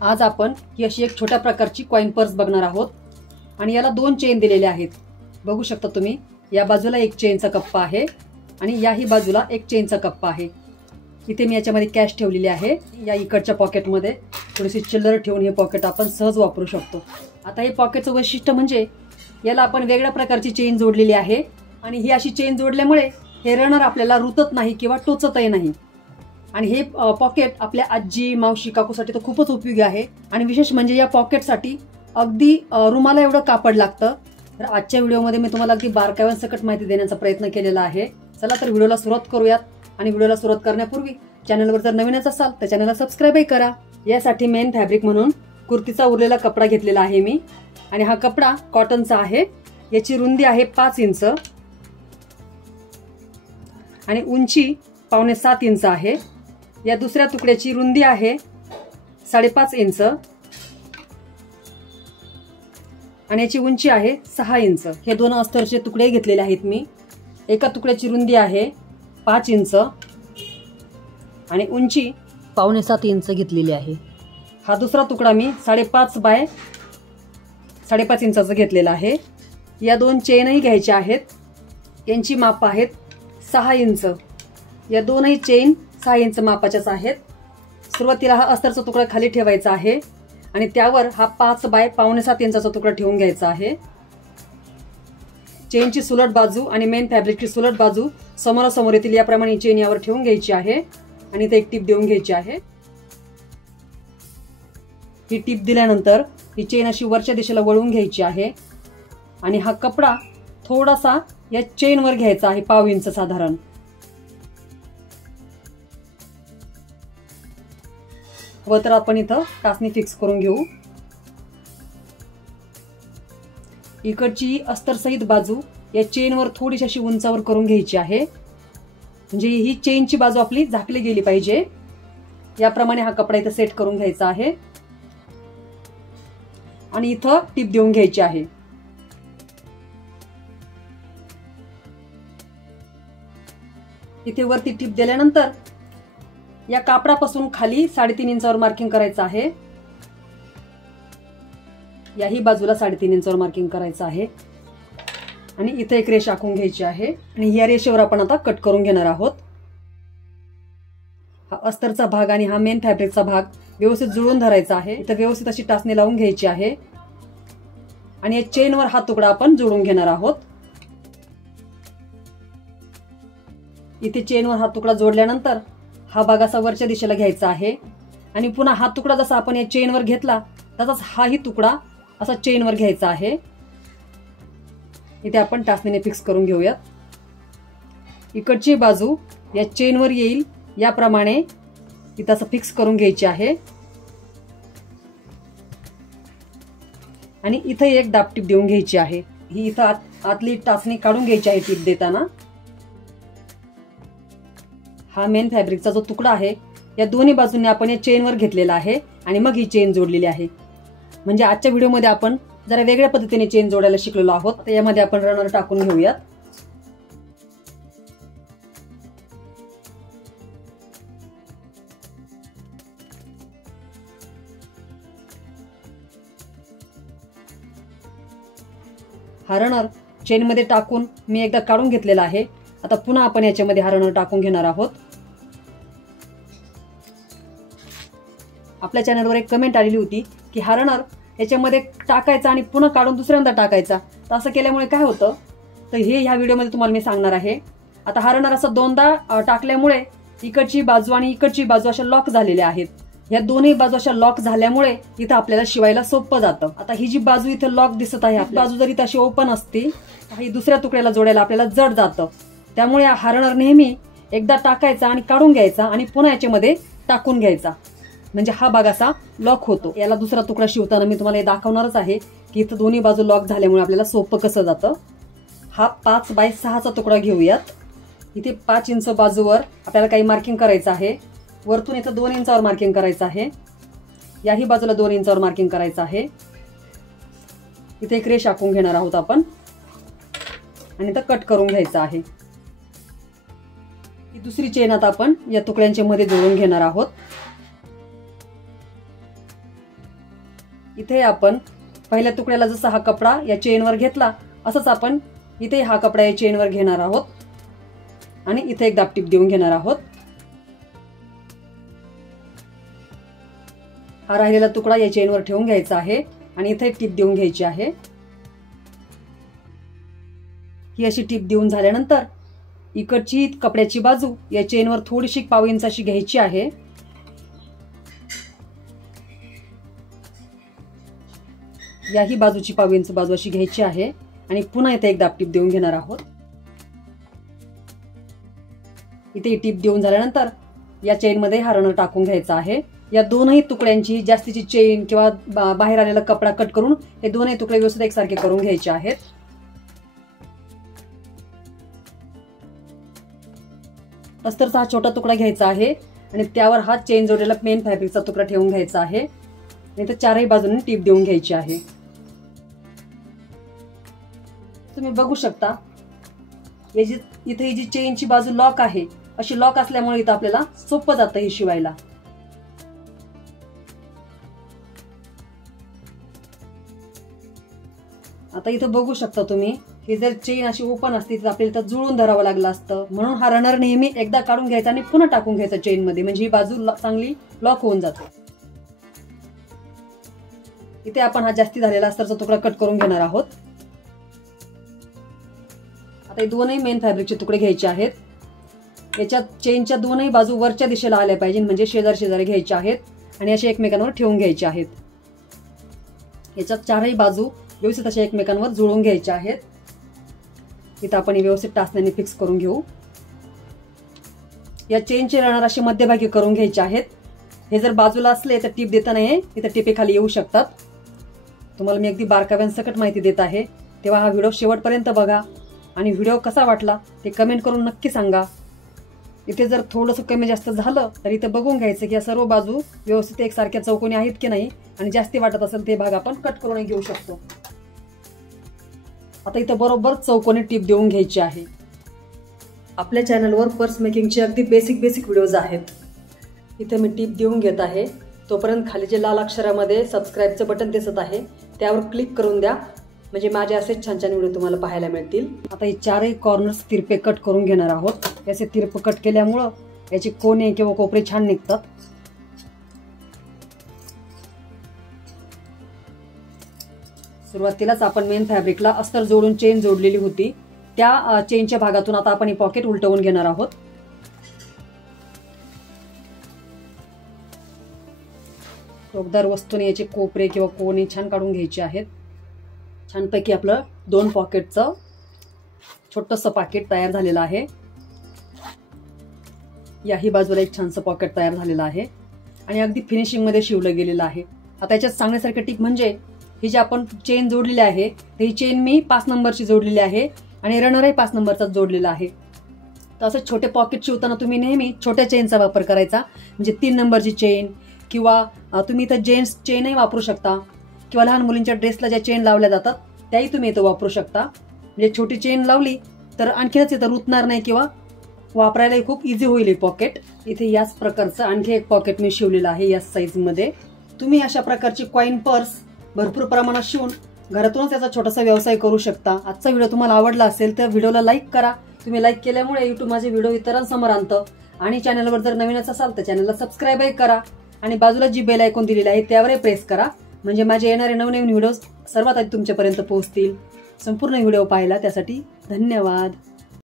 आज आपण ही अशी एक छोट्या प्रकारची कॉइन पर्स बघणार आहोत आणि याला दोन चेन दिलेले आहेत। बघू शकता तुम्ही, या बाजूला एक चेनचा कप्पा आहे आणि याही बाजूला एक चेनचा कप्पा आहे। इथे मी याच्यामध्ये कॅश ठेवलेली आहे। या इकडच्या पॉकेटमध्ये थोडीशी चिल्लर ठेवून हे पॉकेट आपण सहज वापरू शकतो। आता हे पॉकेटचं वैशिष्ट्य म्हणजे याला आपण वेगळ्या प्रकारची चेन जोडलेली आहे आणि ही अशी चेन जोडल्यामुळे हे रनर आपल्याला रुतत नाही किंवा टोचतही नाही। आणि हे पॉकेट आपल्या आजी मावशी काकूसाठी तर खूपच उपयोगी आहे। आणि विशेष म्हणजे या पॉकेटसाठी अगदी रुमाला एवढं कापड लागतं। तर आजच्या व्हिडिओमध्ये मी तुम्हाला अगदी बारकाव्यासकट माहिती देण्याचा प्रयत्न केलेला आहे। चला तर व्हिडिओला सुरुवात करूयात। आणि व्हिडिओला सुरुवात करण्यापूर्वी चॅनलवर जर नवीनच असाल तर चॅनलला सबस्क्राईबही करा। यासाठी मेन फॅब्रिक म्हणून कुर्तीचा उरलेला कपडा घेतलेला आहे मी आणि हा कपडा कॉटनचा आहे। याची रुंदी आहे 5 इंच आणि उंची 6.25 इंच आहे। या दुसऱ्या तुकड्याची रुंदी आहे 5.5 इंच आणि याची उंची आहे 6 इंच। हे दोन अस्तरचे तुकडे घेतलेले आहेत मी। एका तुकड्याची रुंदी आहे 5 इंच आणि उंची 6.25 इंच घेतलेली आहे। हा दुसरा तुकडा मी 5.5 बाय 5.5 इंचाचा घेतलेला आहे। या दोन चेनही घ्यायच्या आहेत। यांची माप आहेत 6 इंच। या दोनही चेन 6 इंच मापाच्याच आहेत। सुरुवातीला हा अस्तरचा तुकडा खाली ठेवायचा आहे आणि त्यावर हा 5 बाय 5.25 इंचाचा तुकडा ठेवून घ्यायचा आहे। चेनची सुलट बाजू आणि मेन फॅब्रिकची सुलट बाजू समोरासमोर येतील याप्रमाणे चेन यावर ठेवून घ्यायची आहे आणि इथे एक टीप देऊन घ्यायची आहे। ही टीप दिल्यानंतर ही चेन अशी वरच्या दिशेला वळवून घ्यायची आहे आणि हा कपडा थोडासा या चेनवर घ्यायचा आहे 1/2 इंच साधारण। व तर आपण इथं टाचणी फिक्स करून घेऊ। इकडची अस्तर सहित बाजू या चेनवर थोडीशी अशी उंचावर करून घ्यायची आहे, म्हणजे ही चेनची बाजू आपली झाकली गेली पाहिजे। याप्रमाणे हा कपडा इथं सेट करून घ्यायचा आहे आणि इथं टीप देऊन घ्यायची आहे। इथे वरती टीप दिल्यानंतर या कापडापासून खाली 3.5 इंचावर मार्किंग करायचं आहे। याही बाजूला 3.5 इंचावर मार्किंग करायचं आहे आणि इथे एक रेष आखून घ्यायची आहे आणि या रेषेवर आपण आता कट करून घेणार आहोत। हा अस्तरचा भाग आणि हा मेन फॅब्रिकचा भाग व्यवस्थित जुळवून धरायचा आहे। इथे व्यवस्थित अशी टाचणी लावून घ्यायची आहे आणि या चेनवर हा तुकडा आपण जोडून घेणार आहोत। इथे चेनवर हा तुकडा जोडल्यानंतर हा भाग असा वरच्या दिशेला घ्यायचा आहे आणि पुन्हा हा तुकडा जसा आपण या चेनवर घेतला तसाच हाही तुकडा असा चेनवर घ्यायचा आहे। इथे आपण टाचणीने फिक्स करून घेऊयात। इकडची बाजू या चेनवर येईल याप्रमाणे इथं असं फिक्स करून घ्यायची आहे आणि इथे एक दाबटीप देऊन घ्यायची आहे। ही इथं आतली टाचणी काढून घ्यायची आहे टीप देताना। हा मेन फॅब्रिकचा जो तुकडा आहे या दोन्ही बाजूंनी आपण या चेनवर घेतलेला आहे आणि मग ही चेन जोडलेली आहे। म्हणजे आजच्या व्हिडिओमध्ये आपण जरा वेगळ्या पद्धतीने चेन जोडायला शिकलेलो आहोत। तर यामध्ये आपण रनर टाकून घेऊयात। हा रनर चेनमध्ये टाकून मी एकदा काढून घेतलेला आहे। आता पुन्हा आपण याच्यामध्ये हा रनर टाकून घेणार आहोत। आपल्या चॅनलवर एक कमेंट आलेली होती की हा रनर याच्यामध्ये टाकायचा आणि पुन्हा काढून दुसऱ्यांदा टाकायचा। तर असं केल्यामुळे काय होतं तर हे ह्या व्हिडिओमध्ये तुम्हाला मी सांगणार आहे। आता हा रनर असं दोनदा टाकल्यामुळे इकडची बाजू आणि इकडची बाजू अशा लॉक झालेल्या आहेत। या दोन्ही बाजू अशा लॉक झाल्यामुळे इथं आपल्याला शिवायला सोपं जातं। आता ही जी बाजू इथं लॉक दिसत आहे, बाजू जरी तशी ओपन असती ही दुसऱ्या तुकड्याला जोडायला आपल्याला जड जातं। त्यामुळे हा रनर नेहमी एकदा टाकायचा आणि काढून घ्यायचा आणि पुन्हा याच्यामध्ये टाकून घ्यायचा, म्हणजे हा भाग असा लॉक होतो। याला दुसरा तुकडा शिवताना मी तुम्हाला हे दाखवणारच आहे की इथं दोन्ही बाजू लॉक झाल्यामुळे आपल्याला सोपं कसं जातं। हा 5 बाय 6चा तुकडा घेऊयात। इथे 5 इंच बाजूवर आपल्याला काही मार्किंग करायचं आहे। वरतून इथं 2 इंचावर मार्किंग करायचं आहे। याही बाजूला 2 इंचावर मार्किंग करायचं आहे। इथे एक रेष आखून घेणार आहोत आपण आणि इथं कट करून घ्यायचं आहे। ही दुसरी चेन आता आपण या तुकड्यांच्या मध्ये जोडून घेणार आहोत। इथे आपण पहिल्या तुकड्याला जसा हा कपडा या चेनवर घेतला असंच आपण इथे हा कपडा या चेनवर घेणार आहोत आणि इथे एक दाबटीप देऊन घेणार आहोत. हा राहिलेला तुकडा या चेनवर ठेवून घ्यायचा आहे आणि इथे एक टीप देऊन घ्यायची आहे. ही अशी टीप देऊन झाल्यानंतर इकडची कपड्याची बाजू या चेनवर थोडीशी पाव इंच अशी घ्यायची आहे. याही बाजूची पाव इंच बाजू अशी घ्यायची आहे आणि पुन्हा इथे एक दाबटीप देऊन घेणार आहोत. इथे टीप देऊन झाल्यानंतर या चेन मध्ये हा रनर टाकून घ्यायचा आहे. या दोनही तुकड्यांची जास्तीची चेन किंवा बाहेर आलेला कपडा कट करून हे दोनही तुकडे व्यवस्थित एकसारखे करून घ्यायचे आहेत. अस्तरचा हा छोटा तुकडा घ्यायचा आहे आणि त्यावर हा चेन जोडलेला मेन फॅब्रिकचा तुकडा ठेवून घ्यायचा आहे आणि चारही बाजूंनी टीप देऊन घ्यायची आहे. तुम्ही बघू शकता इथे ही जी चेनची बाजू लॉक आहे अशी लॉक असल्यामुळे इथं आपल्याला सोपं जातं हे शिवायला. आता इथं बघू शकता तुम्ही हे जर चेन अशी ओपन असती तर आपल्याला इथं जुळून धरावं लागलं असतं. म्हणून हा रनर नेहमी एकदा काढून घ्यायचा आणि पुन्हा टाकून घ्यायचा चेन मध्ये, म्हणजे ही बाजू चांगली लॉक होऊन जाते. इथे आपण हा जास्ती झालेला अस्तरचा तुकडा कट करून घेणार आहोत. आता हे दोनही मेन फॅब्रिकचे तुकडे घ्यायचे आहेत. याच्या चेनच्या दोनही बाजू वरच्या दिशेला आल्या पाहिजे, म्हणजे शेजारी शेजारी घ्यायचे आहेत आणि असे एकमेकांवर ठेवून घ्यायचे आहेत. याच्या चारही बाजू व्यवस्थित अशा एकमेकांवर जुळवून घ्यायच्या आहेत. इथं आपण व्यवस्थित टाचण्याने फिक्स करून घेऊ. या चेनचे रनर असे मध्यभागी करून घ्यायचे आहेत. हे जर बाजूला असले तर टीप देता नाही, इथं टिपे खाली येऊ शकतात. तुम्हाला मी अगदी बारकाव्यासकट माहिती देत आहे, तेव्हा हा व्हिडिओ शेवटपर्यंत बघा आणि व्हिडिओ कसा वाटला ते कमेंट करून नक्की सांगा. इथे जर थोडंसं कमी जास्त झालं तर इथे बघून घ्यायचं की या सर्व बाजू व्यवस्थित एकसारख्या चौकोनी आहेत की नाही, आणि जास्ती वाटत असेल ते भाग आपण कट करून घेऊ शकतो. आता इथं बरोबर चौकोनी टीप देऊन घ्यायची आहे. आपल्या चॅनलवर पर्स मेकिंगचे अगदी बेसिक व्हिडिओज आहेत. इथे मी टीप देऊन घेत आहे. तोपर्यंत खाली जे लाल अक्षरामध्ये सबस्क्राईबचं बटन दिसत आहे त्यावर क्लिक करून द्या, म्हणजे माझे असेच छान छान व्हिडिओ तुम्हाला पाहायला मिळतील. आता हे चारही कॉर्नर्स तिरपे कट करून घेणार आहोत. याचे तिरपे कट केल्यामुळं याचे कोने किंवा कोपरे छान निघतात. सुरुवातीलाच आपण मेन फॅब्रिकला अस्तर जोडून चेन जोडलेली होती, त्या चेनच्या भागातून आता आपण हे पॉकेट उलटवून घेणार आहोत. टोकदार वस्तूने याचे कोपरे किंवा कोने छान काढून घ्यायचे आहेत. छानपैकी आपलं 2 पॉकेटचं छोटंसं पॉकेट तयार झालेलं आहे. याही बाजूला एक छानसं पॉकेट तयार झालेलं आहे आणि अगदी फिनिशिंग मध्ये शिवलं गेलेलं आहे. आता याच्यात सांगण्यासारखं टिप म्हणजे ही जी आपण चेन जोडलेली आहे ही चेन मी 5 नंबरची जोडलेली आहे आणि रनरही 5 नंबरचाच जोडलेला आहे. तर असं छोटे पॉकेट शिवताना तुम्ही नेहमी छोट्या चेनचा वापर करायचा, म्हणजे 3 नंबरची चेन किंवा तुम्ही इथं जेंट्स चेनही वापरू शकता किंवा लहान मुलींच्या ड्रेसला ज्या चेन लावल्या जातात त्याही तुम्ही इथं वापरू शकता. म्हणजे छोटी चेन लावली तर आणखीनच इथं रुतणार नाही किंवा वापरायलाही खूप इझी होईल हे पॉकेट. इथे याच प्रकारचं आणखी एक पॉकेट मी शिवलेलं आहे याच साईजमध्ये. तुम्ही अशा प्रकारची कॉइन पर्स भरपूर प्रमाणात शिवून घरातूनच याचा छोटासा व्यवसाय करू शकता. आजचा व्हिडिओ तुम्हाला आवडला असेल तर व्हिडिओला लाईक करा. तुम्ही लाईक केल्यामुळे युट्यूब माझे व्हिडिओ इतरांसमोर आणतं आणि चॅनलवर जर नवीनच असाल तर चॅनलला सबस्क्राईबही करा आणि बाजूला जी बेल आयकॉन दिलेली आहे त्यावरही प्रेस करा, म्हणजे माझे येणारे नवनवीन व्हिडिओ सर्वात आधी तुमच्यापर्यंत पोहोचतील. संपूर्ण व्हिडिओ पाहिला त्यासाठी धन्यवाद.